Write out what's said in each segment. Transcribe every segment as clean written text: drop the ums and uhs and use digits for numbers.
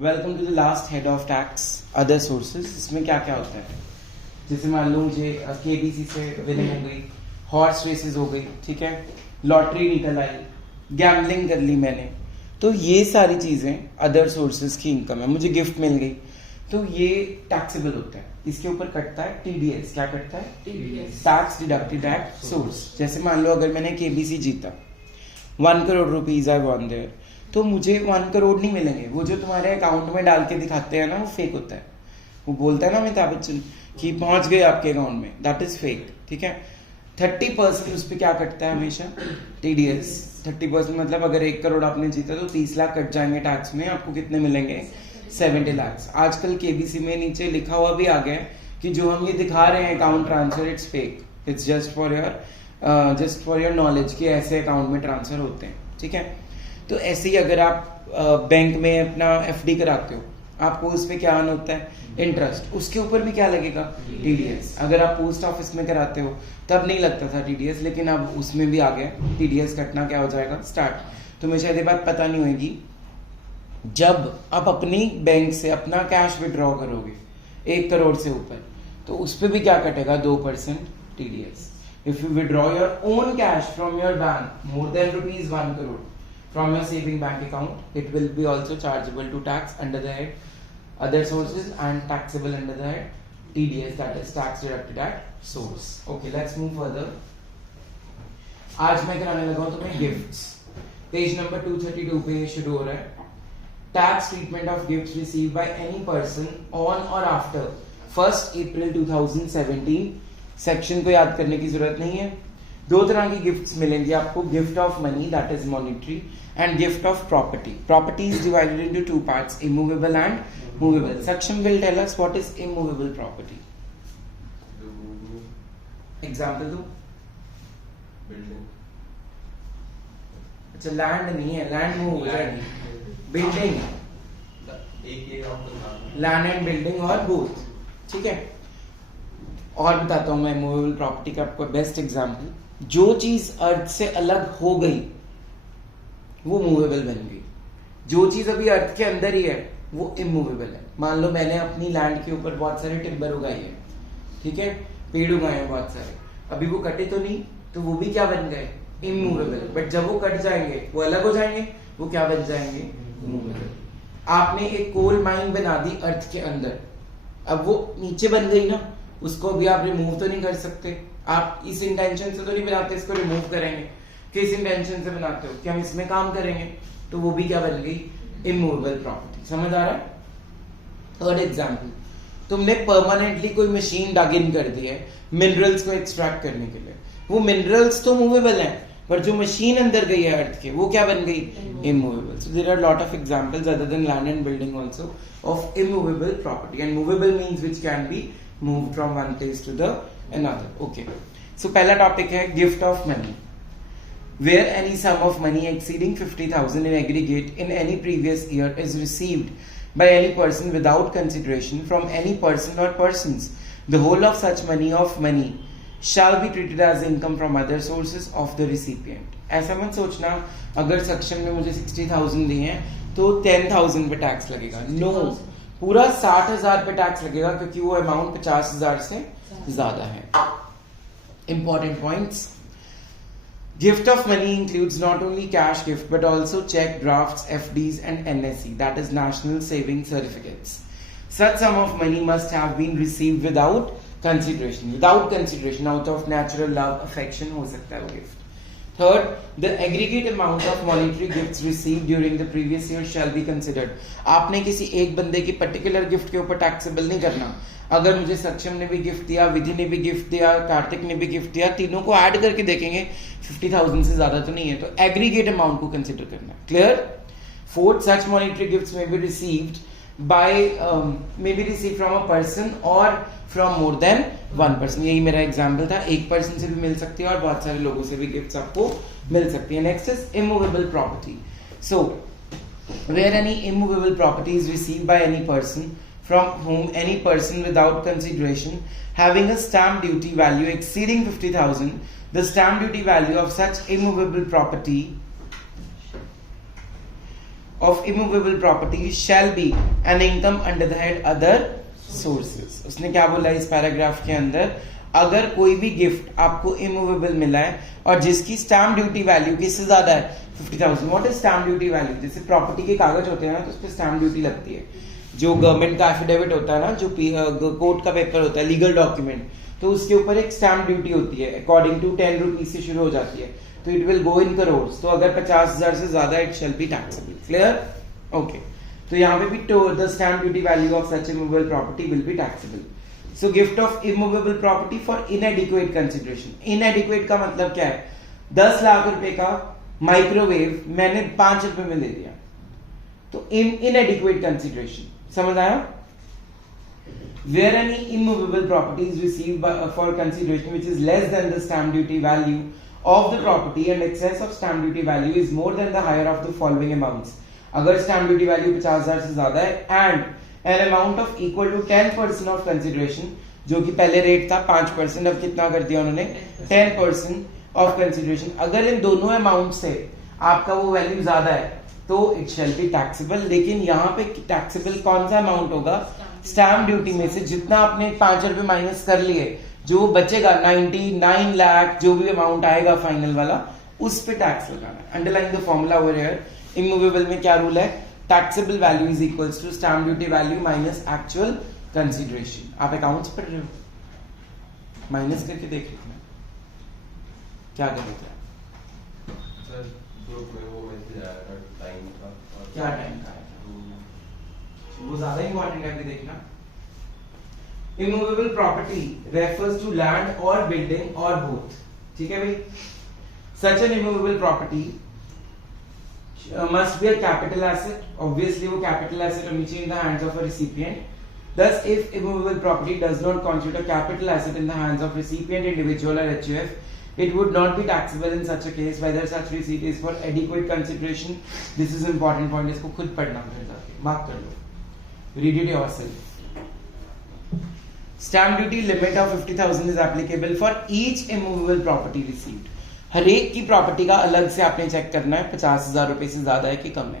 Welcome to the last head of tax other sources. इसमें क्या क्या होता है, जैसे मान लो मुझे केबीसी से विनिंग हो गई, हॉर्स रेसेस हो गई, ठीक है, लॉटरी निकल आई, गैम्बलिंग कर ली मैंने, तो ये सारी चीजें अदर सोर्सेज की इनकम है। मुझे गिफ्ट मिल गई तो ये टैक्सेबल होता है, इसके ऊपर कटता है टीडीएस। क्या कटता है? TDS, tax deducted at source. जैसे मान लो अगर मैंने केबीसी जीता 1 crore rupees I won there, तो मुझे 1 करोड़ नहीं मिलेंगे। वो जो तुम्हारे अकाउंट में डाल के दिखाते हैं ना, वो फेक होता है। वो बोलता है ना अमिताभ बच्चन कि पहुंच गए आपके अकाउंट में, दैट इज फेक, ठीक है। 30% उस पर क्या कटता है हमेशा? टीडीएस। 30% मतलब अगर 1 करोड़ आपने जीता तो 30 लाख कट जाएंगे टैक्स में। आपको कितने मिलेंगे? 70 लाख। आजकल केबीसी में नीचे लिखा हुआ भी आ गया है कि जो हम ये दिखा रहे हैं account transfer, it's fake, it's just for your knowledge कि ऐसे अकाउंट में ट्रांसफर होते हैं, ठीक है। तो ऐसे ही अगर आप बैंक में अपना एफडी कराते हो, आपको उस पर क्या अर्न होता है? इंटरेस्ट। उसके ऊपर भी क्या लगेगा? टीडीएस। अगर आप पोस्ट ऑफिस में कराते हो तब नहीं लगता था टीडीएस, लेकिन अब उसमें भी आ गया टीडीएस कटना। क्या हो जाएगा? स्टार्ट। तो मुझे शायद ये बात पता नहीं होगी, जब आप अपनी बैंक से अपना कैश विड्रॉ करोगे 1 करोड़ से ऊपर, तो उस पर भी क्या कटेगा? 2% TDS. If you withdraw your own cash from your bank more than ₹1 crore from your saving bank account, it will be also chargeable to tax under the head other sources and taxable under the head TDS, that is tax deducted at source. Okay, let's move further. आज मैं कराने लगा हूं तुम्हें gifts. Page number 232 पे शुरू हो रहा है। Tax treatment of gifts received by any person on और आफ्टर 1 April 2017। सेक्शन को याद करने की जरूरत नहीं है। 2 तरह की गिफ्ट्स मिलेंगी आपको, gift of money that is monetary and gift of property. Property is divided into 2 parts, immovable and movable. Saksham will tell us what is immovable property. Example दो। बिल्डिंग। अच्छा, लैंड नहीं है, लैंड मूव हो जाएगी। Building, land and building और both, ठीक है। और बताता हूं मैं मूवेबल प्रॉपर्टी का आपको बेस्ट एग्जांपल। जो चीज अर्थ से अलग हो गई वो मूवेबल बन गई। जो चीज अभी अर्थ के अंदर ही है वो इमूवेबल है। मान लो मैंने अपनी लैंड के ऊपर बहुत सारे टिम्बर उगाए हैं, ठीक है, पेड़ उगाए हैं बहुत सारे, अभी वो कटे तो नहीं, तो वो भी क्या बन गए? इमूवेबल। बट जब वो कट जाएंगे वो अलग हो जाएंगे, वो क्या बन जाएंगे? मूवेबल। आपने एक कोल माइन बना दी अर्थ के अंदर, अब वो नीचे बन गई ना, उसको भी आप रिमूव तो नहीं कर सकते। आप इस इंटेंशन से तो नहीं बनाते इसको रिमूव करेंगे, किस इंटेंशन से बनाते हो कि हम इसमें काम करेंगे, तो वो भी क्या बन गई? Immovable property. समझ आ रहा है? थर्ड एग्जांपल, तुमने परमानेंटली कोई मशीन डग इन कर दी है मिनरल्स को एक्सट्रैक्ट करने के लिए। वो मिनरल्स तो मूवेबल हैं, पर जो मशीन अंदर गई है अर्थ के, वो क्या बन गई? Immovable. So there are lot of examples other than land and building also of immovable property, and movable means which can be moved from one place to the another. Okay, so पहला topic है gift of money. Where any sum of money exceeding 50,000 in aggregate in any previous year is received by any person without consideration from any person or persons, the whole of such money shall be treated as income from other sources of the recipient. ऐसा मत सोचना अगर सक्षम ने मुझे 60,000 दिए हैं तो 10,000 पे टैक्स लगेगा। नो, पूरा 60,000 पे टैक्स लगेगा, क्योंकि वो अमाउंट 50,000 से ज्यादा है। Important points. Gift of money includes not only cash gift but also cheque, drafts, FDs and NSC, that is national saving certificates. Such sum of money must have been received without consideration. Without consideration, out of natural love, affection हो सकता है वो gift. Third, the aggregate amount of monetary gifts received during the previous year shall be considered. आपने किसी एक बंदे की particular gift के ऊपर टैक्सेबल नहीं करना। अगर मुझे सक्षम ने भी गिफ्ट दिया, विधि ने भी गिफ्ट दिया, कार्तिक ने भी गिफ्ट दिया, तीनों को ऐड करके देखेंगे 50,000 से ज्यादा तो नहीं है, तो एग्रीगेट अमाउंट को कंसिडर करना। Clear? Fourth, such monetary gifts may be received from a person or from more than one person. यही मेरा एग्जाम्पल था। एक पर्सन से भी मिल सकती है और बहुत सारे लोगों से भी गिफ्ट्स आपको मिल सकती है। Next is immovable property. So where any immovable property is received by any person from whom any person without consideration having a stamp duty value exceeding 50,000, the stamp duty value of such immovable property of immovable properties shall be an income under the head other sources. उसने क्या बोला इस paragraph के अंदर, अगर कोई भी gift आपको इमूवेबल मिला है और जिसकी स्टैम्प ड्यूटी वैल्यू किससे ज्यादा है 50,000. What is stamp duty value? जैसे प्रॉपर्टी के कागज होते हैं ना, तो उस पर स्टैम्प ड्यूटी लगती है. जो गवर्नमेंट का एफिडेविट होता है ना, जो कोर्ट का पेपर होता है, लीगल डॉक्यूमेंट, तो उसके ऊपर एक स्टैम्प ड्यूटी होती है अकॉर्डिंग टू 10 रुपीज से शुरू हो जाती है. तो इट विल गो इन करोड़. तो अगर 50,000 से ज्यादा it shall be taxable. Clear? Okay. तो यहाँ पे भी the stamp duty value of such immovable property will be taxable. So gift of immovable property for इनएडिक्वेट consideration. इनएडिक्वेट का मतलब क्या है? 10 लाख रुपए का माइक्रोवेव मैंने 5 रुपए में दे दिया, तो इनएडिक्वेट कंसिडरेशन. समझ आया? Where any immovable property is received for consideration which is less than the stamp duty value of the property and excess of stamp duty value is more than the higher of the following amounts. अगर stamp duty value 50,000 से ज्यादा है and an amount of equal to 10% of consideration, जो कि पहले rate था 5%, अब कितना कर दिया उन्होंने 10% of consideration. अगर इन दोनों अमाउंट से आपका वो वैल्यू ज्यादा है तो इट शैल बी टैक्सेबल. लेकिन यहाँ पे टैक्सेबल कौन सा अमाउंट होगा? स्टैम्प ड्यूटी में से जितना आपने 5 रुपए माइनस कर लिए, जो बचेगा 99 लाख, जो भी अमाउंट आएगा फाइनल वाला, उस पे टैक्स लगाना. Underline the formula over here. Immovable में क्या रूल है? Taxable value is equals to stamp duty value minus actual consideration. आप अकाउंट्स पढ़ रहे हो? माइनस करके देख लेते हैं क्या कर रहे थे सर. ग्रुप में वो मैसेज आया था टाइम का. क्या टाइम का है? वो ज्यादा इंपॉर्टेंट है. देखना, immovable property refers to land और बिल्डिंग और बोथ. ठीक है भाई? Such an immovable property must be a capital asset. Obviously वो capital asset होनी चाहिए in the hands of a recipient. Thus if immovable property does not constitute a capital asset in the hands of recipient individual or HUF, it would not be taxable in such a case whether such receipt is for adequate consideration. This is important point. इसको खुद पढ़ना फिर जाके mark कर लो. Read it yourself. Stamp duty limit of 50,000 is applicable for each immovable property received. हर एक की property का अलग से आपने चेक करना है 50,000 रुपए से ज्यादा है कि कम है.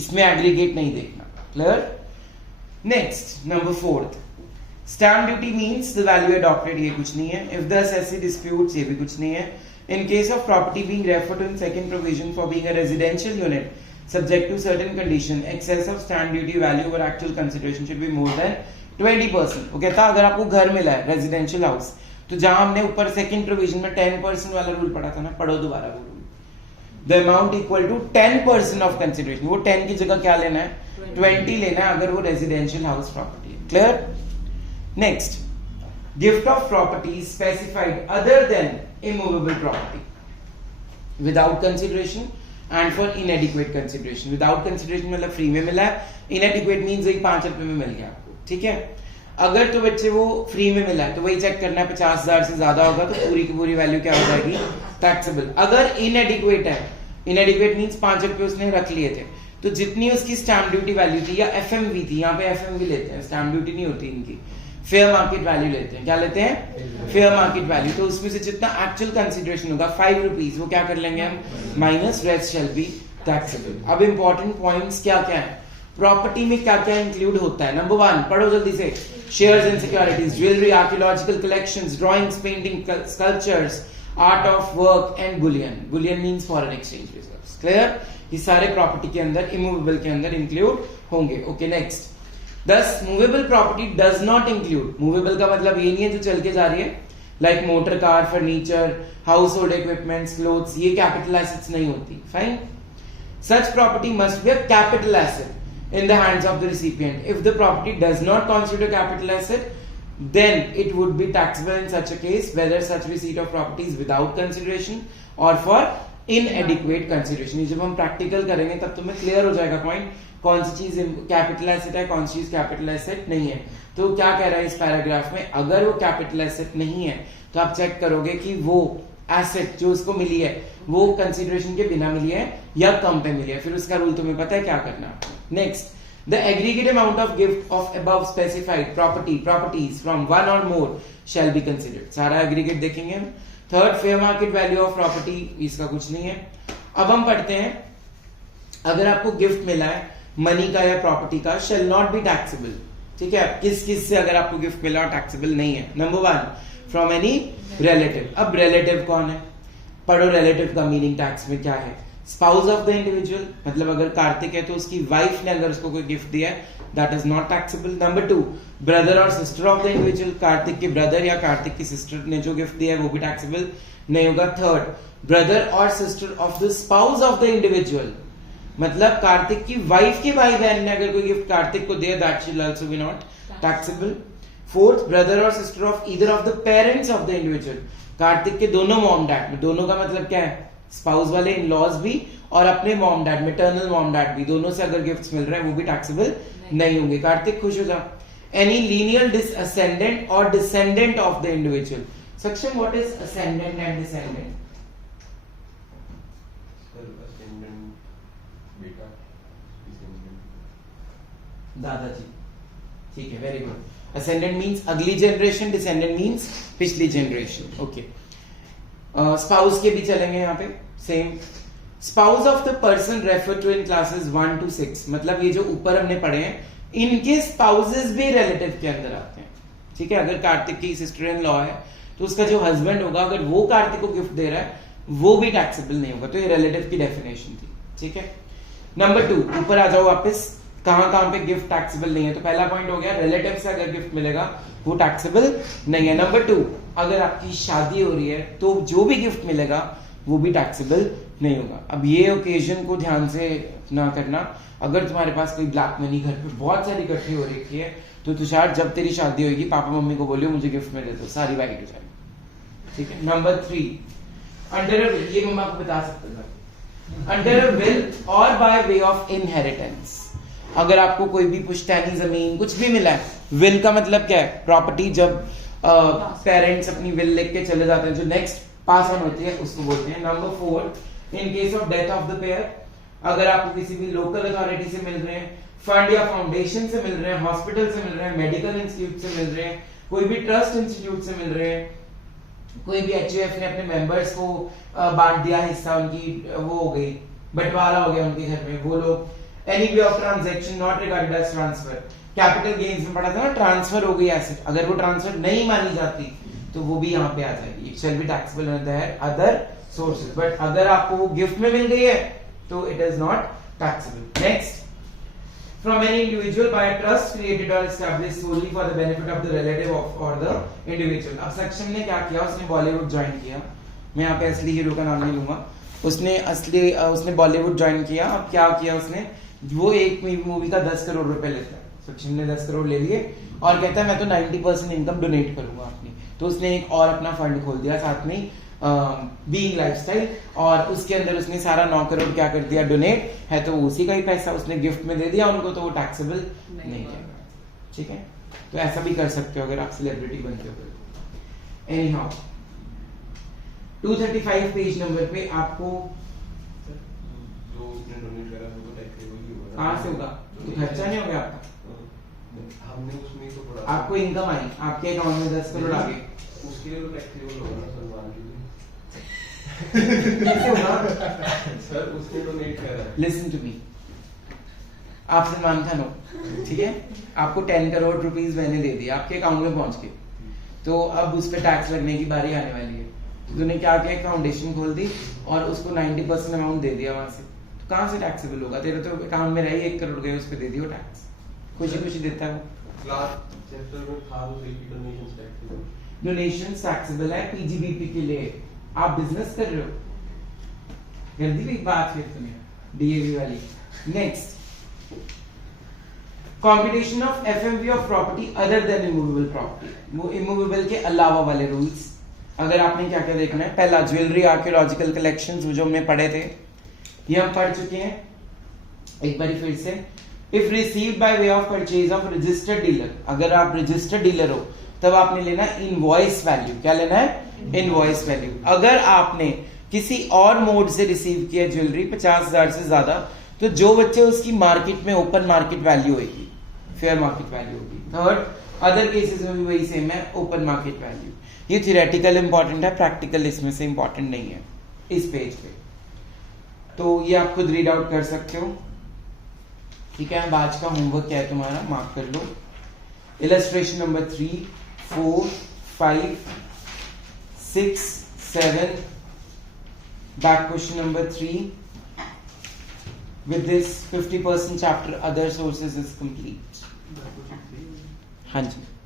इसमें एग्रीगेट नहीं देखना. Clear? Next, number 4. Stamp duty means the value adopted. ये कुछ नहीं है. इफ द असेसी डिस्प्यूट्स, ये भी कुछ नहीं है. In case of property being referred to in second provision for being a residential unit subject to certain condition, excess of stamp duty value or actual consideration should be more than 20%. वो कहता अगर आपको घर मिला है residential house, तो जहां हमने ऊपर सेकंड प्रोविजन में 10% वाला रूल पढ़ा था ना, पढ़ो दोबारा वो rule. The amount equal to 10% of consideration. वो 10 की जगह क्या लेना है? 20 लेना है अगर वो रेजिडेंशियल हाउस प्रॉपर्टी है. Clear? Next, gift of property specified other than immovable property without consideration and for inadequate consideration. Without consideration मतलब फ्री में मिला है. inadequate means वही 5 रुपए में मिल गया आपको. ठीक है? अगर तो बच्चे वो फ्री में मिला है तो वही चेक करना है. 50,000 से ज्यादा होगा तो पूरी की पूरी वैल्यू क्या हो जाएगी? टैक्सेबल. अगर inadequate है, inadequate means 5 रुपए उसने रख लिए थे, तो जितनी उसकी स्टैम्प ड्यूटी वैल्यू थी या FMV थी, यहाँ पे FMV लेते हैं, स्टैम्प ड्यूटी नहीं होती इनकी, फेयर मार्केट वैल्यू लेते हैं. क्या लेते हैं? Fair market value. तो उसमें से जितना एक्चुअल कंसिडरेशन होगा 5 रुपीज, वो क्या कर लेंगे हम? Minus. Rest shall be taxable. अब इंपॉर्टेंट पॉइंट्स क्या क्या है? प्रॉपर्टी में क्या क्या इंक्लूड होता है? नंबर 1 पढ़ो जल्दी से. Shares and securities, jewellery, archaeological collections, drawings, painting, sculptures, art of work and Boolean. Boolean means foreign exchange reserves. Clear? ये सारे प्रॉपर्टी के अंदर, इमूवेबल के अंदर इंक्लूड होंगे. Okay, next. Thus, movable property does not include. Movable का मतलब ये नहीं है जो चल के जा रही है, like motor car, furniture, household equipments, clothes. ये capital assets नहीं होती. Fine. Such property must be a capital asset in the hands of the recipient. If the property does not constitute a capital asset, then it would be taxable in such a case whether such receipt of property is without consideration or for inadequate consideration. ये जब हम practical करेंगे तब तुम्हें clear हो जाएगा point. कौन सी चीज कैपिटल एसेट है, कौन सी चीज कैपिटल एसेट नहीं है. तो क्या कह रहा है इस पैराग्राफ में? अगर वो कैपिटल एसेट नहीं है तो आप चेक करोगे कि वो एसेट जो उसको मिली है वो कंसिडरेशन के बिना मिली है या कम पे मिली है. फिर उसका रूल तुम्हें पता है क्या करना. Next, the aggregate amount of gift of above specified properties from one और मोर शैल बी कंसिडर्ड. सारा एग्रीगेट देखेंगे हम. Third, fair market value of property, इसका कुछ नहीं है. अब हम पढ़ते हैं अगर आपको गिफ्ट मिला है मनी का या प्रॉपर्टी का, शेल नॉट बी टैक्सेबल। ठीक है, किस किस से अगर आपको गिफ्ट मिला टैक्सेबल नहीं है। Number 1 from any relative. अब रिलेटिव कौन है, पढ़ो रिलेटिव का मीनिंग टैक्स में क्या है। स्पाउस ऑफ द इंडिविजुअल, मतलब अगर कार्तिक है तो उसकी वाइफ ने अगर उसको कोई गिफ्ट दिया है, that is not taxable. Number 2 brother और sister of the individual, Kartik के ब्रदर या कार्तिक की सिस्टर ने जो गिफ्ट दिया है वो भी टैक्सेबल नहीं होगा। थर्ड ब्रदर और sister of the spouse of the individual, मतलब कार्तिक की वाइफ की भाई बहन ने अगर कोई गिफ्ट कार्तिक को दिया, that shall also be not taxable. Fourth brother और sister of either of the parents of the individual, Kartik के दोनों मॉम डैड में, दोनों का मतलब क्या है, स्पाउस वाले इन लॉज भी और अपने mom dad maternal mom dad भी, दोनों से अगर गिफ्ट्स मिल रहे हैं वो भी टैक्सेबल नहीं होंगे। कार्तिक खुश हो जा। एनी लीनियल डिसअसेंडेंट और descendant of the individual. Saksham, what is ascendant and descendant? दादाजी। ठीक है, वेरी गुड। असेंडेंट मींस अगली जनरेशन, डिसेंडेंट मींस पिछली जनरेशन। ओके, स्पाउस के भी चलेंगे यहाँ पे same. Spouse of the person refer to in classes 1 to 6, मतलब ये जो ऊपर हमने पढ़े हैं इनके स्पाउसेस भी रिलेटिव के अंदर आते हैं। ठीक है, अगर कार्तिक की सिस्टर इन लॉ है तो उसका जो हस्बैंड होगा अगर वो कार्तिक को गिफ्ट दे रहा है वो भी टैक्सेबल नहीं होगा। तो ये रिलेटिव की डेफिनेशन थी। ठीक है, नंबर 2 ऊपर आ जाओ वापस, कहां पे गिफ्ट टैक्सेबल नहीं है। तो पहला पॉइंट हो गया रिलेटिव से अगर गिफ्ट मिलेगा वो टैक्सेबल नहीं है। नंबर 2 अगर आपकी शादी हो रही है तो जो भी गिफ्ट मिलेगा वो भी टैक्सेबल नहीं होगा। अब ये ओकेजन को ध्यान से ना करना, अगर तुम्हारे पास कोई ब्लैक मनी घर पे बहुत सारी इकट्ठी हो रखी है तो तुषार जब तेरी शादी होगी पापा मम्मी को बोलियो मुझे गिफ्ट में दे दो, सारी वाइट हो जाएगी। ठीक है, नंबर 3 अंडर, ये मम्मा को बता सकते हैं, अंडर अ विल और बाय वे ऑफ इनहेरिटेंस। अगर आपको कोई भी पुश्तैनी जमीन कुछ भी मिला है, विल का मतलब क्या है, प्रॉपर्टी जब पेरेंट्स अपनी विल लिख के चले जाते हैं जो नेक्स्ट पास ऑन होती है उसको बोलते हैं। Number 4 in case of death of the pair, अगर आपको किसी भी लोकल अथॉरिटी से मिल रहे हैं, फंड या फाउंडेशन से मिल रहे हैं, हॉस्पिटल से मिल रहे हैं, मेडिकल इंस्टीट्यूट से मिल रहे हैं, कोई भी ट्रस्ट इंस्टीट्यूट से मिल रहे हैं, कोई भी एचयूएफ ने अपने मेंबर्स को बांट दिया हिस्सा, उनकी वो हो गई, बंटवारा हो गया उनके घर में, वो लोग, any way of transaction not regarded as transfer. Capital gains में पढ़ा था ना, ट्रांसफर हो गई एसेट, अगर वो ट्रांसफर नहीं मानी जाती तो वो भी यहाँ पे आ जाएगी। It shall be taxable under other sources, but अगर आपको वो गिफ्ट में मिल गई है तो it is not taxable. Next, from any individual by a trust created or established solely for the benefit of the relative of or the individual। अब सक्षम ने क्या किया, उसने बॉलीवुड ज्वाइन किया, मैं यहाँ पे असली हीरो का नाम नहीं लूंगा, उसने बॉलीवुड ज्वाइन किया। अब क्या किया उसने, वो एक मूवी का 10 करोड़ रुपए लेता है, सक्षम ने 10 करोड़ ले लिए और कहता है मैं तो 90% इनकम डोनेट करूंगा अपनी। तो उसने एक और अपना फंड खोल दिया साथ में बीइंग लाइफस्टाइल, और उसके अंदर उसने सारा 9 करोड़ क्या कर दिया डोनेट है, तो उसी का ही पैसा उसने गिफ्ट में दे दिया उनको, तो वो टैक्सेबल नहीं है। ठीक है, तो ऐसा भी कर सकते हो अगर आप सेलिब्रिटी बनते हो। एनी हाउ 235 पेज नंबर पे आपको जो उसने डोनेट करा वो टैक्सेबल ही होगा। कहाँ से होगा, तो खर्चा नहीं होगा आपका, हमने उसमें तो पढ़ा, आपको इनकम आई, आपके अकाउंट में 10 करोड़ आ गए, उसके लिए तो टैक्सेबल होगा ना सलमान के लिए। कैसे होगा सर उसने डोनेट करा। लिसन टू मी, आप सलमान खान हो, ठीक है, आपको 10 करोड़ रुपीस मैंने दे दिया आपके अकाउंट में पहुंच के, तो अब उस पर टैक्स लगने की बारी आने वाली है। तो तूने क्या किया, एक फाउंडेशन खोल दी और उसको 90% अमाउंट दे दिया वहां से, तो कहां से टैक्सेबल होगा, तेरे तो अकाउंट में रही 1 करोड़ गए, उस पर दे दियो टैक्स, खुशी खुशी देता है वो। क्लास चैप्टर में था तो सही, डोनेशंस टैक्सेबल, डोनेशंस टैक्सेबल है पीजीबीपी के लिए, आप बिजनेस कर रहे हो, जल्दी भी बात फिर तुम्हें डीएवी वाली। Next, competition of FMV of property other than immovable property, वो इमूवेबल के अलावा वाले रूल्स। अगर आपने क्या क्या देखना है, पहला ज्वेलरी आर्कियोलॉजिकल कलेक्शंस, जो हमने पढ़े थे ये हम पढ़ चुके हैं एक बार फिर से। If received by way of purchase of registered dealer, अगर आप रजिस्टर्ड डीलर हो तब आपने लेना इनवॉइस वैल्यू, क्या लेना है, इनवॉइस वैल्यू। अगर आपने किसी और मोड से रिसीव किया ज्वेलरी 50,000 से ज्यादा, तो जो बच्चे उसकी मार्केट में ओपन मार्केट वैल्यू होगी, फेयर मार्केट वैल्यू होगी। थर्ड, अदर केसेस में भी वही सेम है, ओपन मार्केट वैल्यू। ये थियोरेटिकल इंपॉर्टेंट है, प्रैक्टिकल इसमें से इंपॉर्टेंट नहीं है इस पेज पे। तो ये आप खुद रीड आउट कर सकते हो। ठीक है, अब आज का होमवर्क क्या है तुम्हारा, मार्क कर लो। Illustration number 3, 4, 5, 6, 7, back question number 3. With this 50% chapter other sources is complete. हाँ जी।